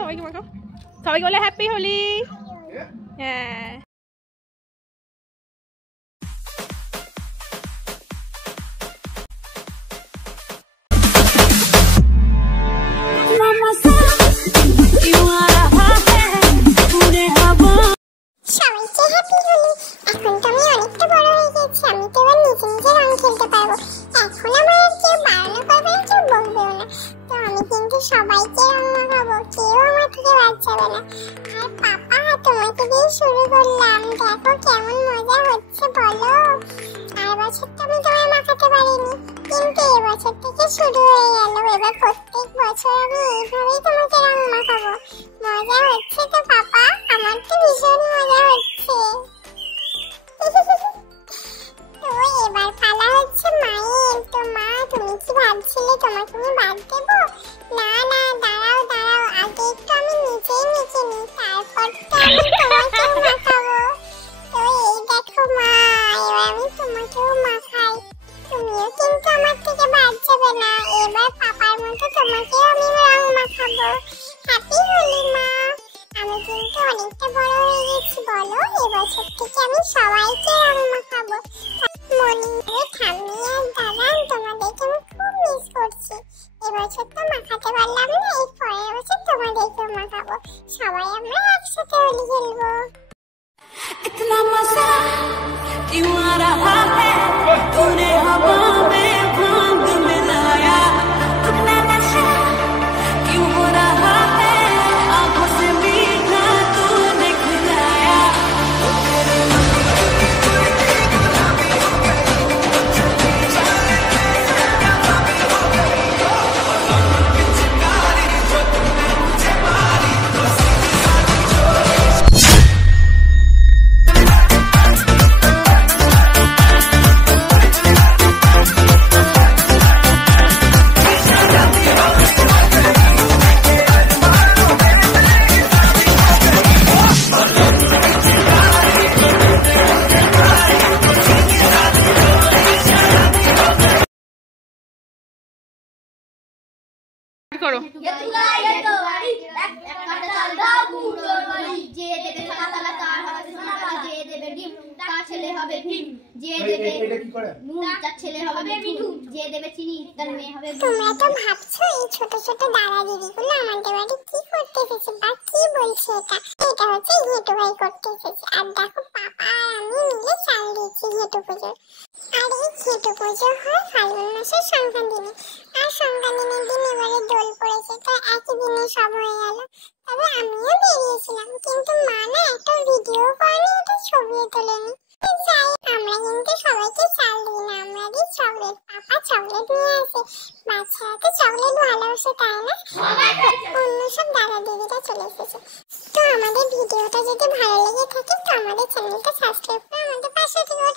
সবাইকে মাখাও, সবাইকে বলে হ্যাপি হোলি। হ্যাঁ সবাইকে রং মাখাবো, কেউ আমার থেকে বাদ যাবে না। আর পাপা তোমাকে দিয়ে শুরু করলাম, দেখো কেমন মজা হচ্ছে বলো। আর বছর তো আমি তোমায় মাখাতে পারিনি, কিন্তু এবছর থেকে শুরু হয়ে গেল। এবার প্রত্যেক বছর আমি এইভাবেই তোমাকে রং মাখাবো। মজা হচ্ছে তো পাপা? আমার তো ভীষণ মজা হচ্ছে। তো এবার পালা হচ্ছে মায়ের। তো মা, তুমি কি ভাবছিলে তোমাকে আমি বাদ দেবো? না না, দাঁড়াও দাঁড়াও, আগে একটু আমি নিজেই মেখে নিই, তারপর তো আমি তোমাকেও মাখাবো। তো এই দেখো মা, এবার আমি তোমাকেও মাখাই, তুমিও কিন্তু আমার থেকে বাদ যাবে না। এবার পাপার মতো তোমাকেও আমি রং মাখাবো। হ্যাপি হোলি মা। আমি কিন্তু অনেকটা বড় হয়ে গেছি বলো, এবছর থেকে আমি সবাইকে রং মাখাবো। মনিরে, ঠাম্মি আর দাদা, তোমাদেরকে আমি খুব মিস করছি। এবছর তো মাখাতে পারলাম না, এই পরের বছর তোমাদেরকেও মাখাবো। সবাই আমরা একসাথে হোলি খেলবো। इतना मजा क्यों आ रहा है, तूने हवा में भांग मिलाया, अपना नशा क्यों हो रहा है, आंखों से मीठा तूने खिलाया। করো তোমরা তো ভাবছো এই ছোট ছোট দাদা দিদিগুলো আমাদের বাড়ি কি করতে এসেছে বা কি বলছে। এটা হচ্ছে ঘেটু ভাই করতে এসেছে। আর দেখো পাপা আর আমি মিলে চাল দিয়েছি ঘেটু পুজোর। আর এই ঘেটু পুজো হয় ফাল্গুন মাসের সংক্রান্তি। আর সংক্রান্তির দিন এবারে দোল পড়েছে, তো একই দিনে সব হয়ে গেল। তবে আমিও বেরিয়েছিলাম, কিন্তু মা না একটা ভিডিও করেনি, একটা ছবিও তোলেনি। যাই, আমরা কিন্তু সবাইকে চাল দিই না, আমরা দিই চকলেট। পাপা চকলেট নিয়ে আসে, বাচ্চারা তো চকলেট ভালোবাসে তাই না? অন্য সব দাদা দিদিরা চলে এসেছে। তো আমাদের ভিডিওটা যদি ভালো লেগে থাকে তো আমাদের চ্যানেলটা সাবস্ক্রাইব করে আমাদের পাশে থেকো।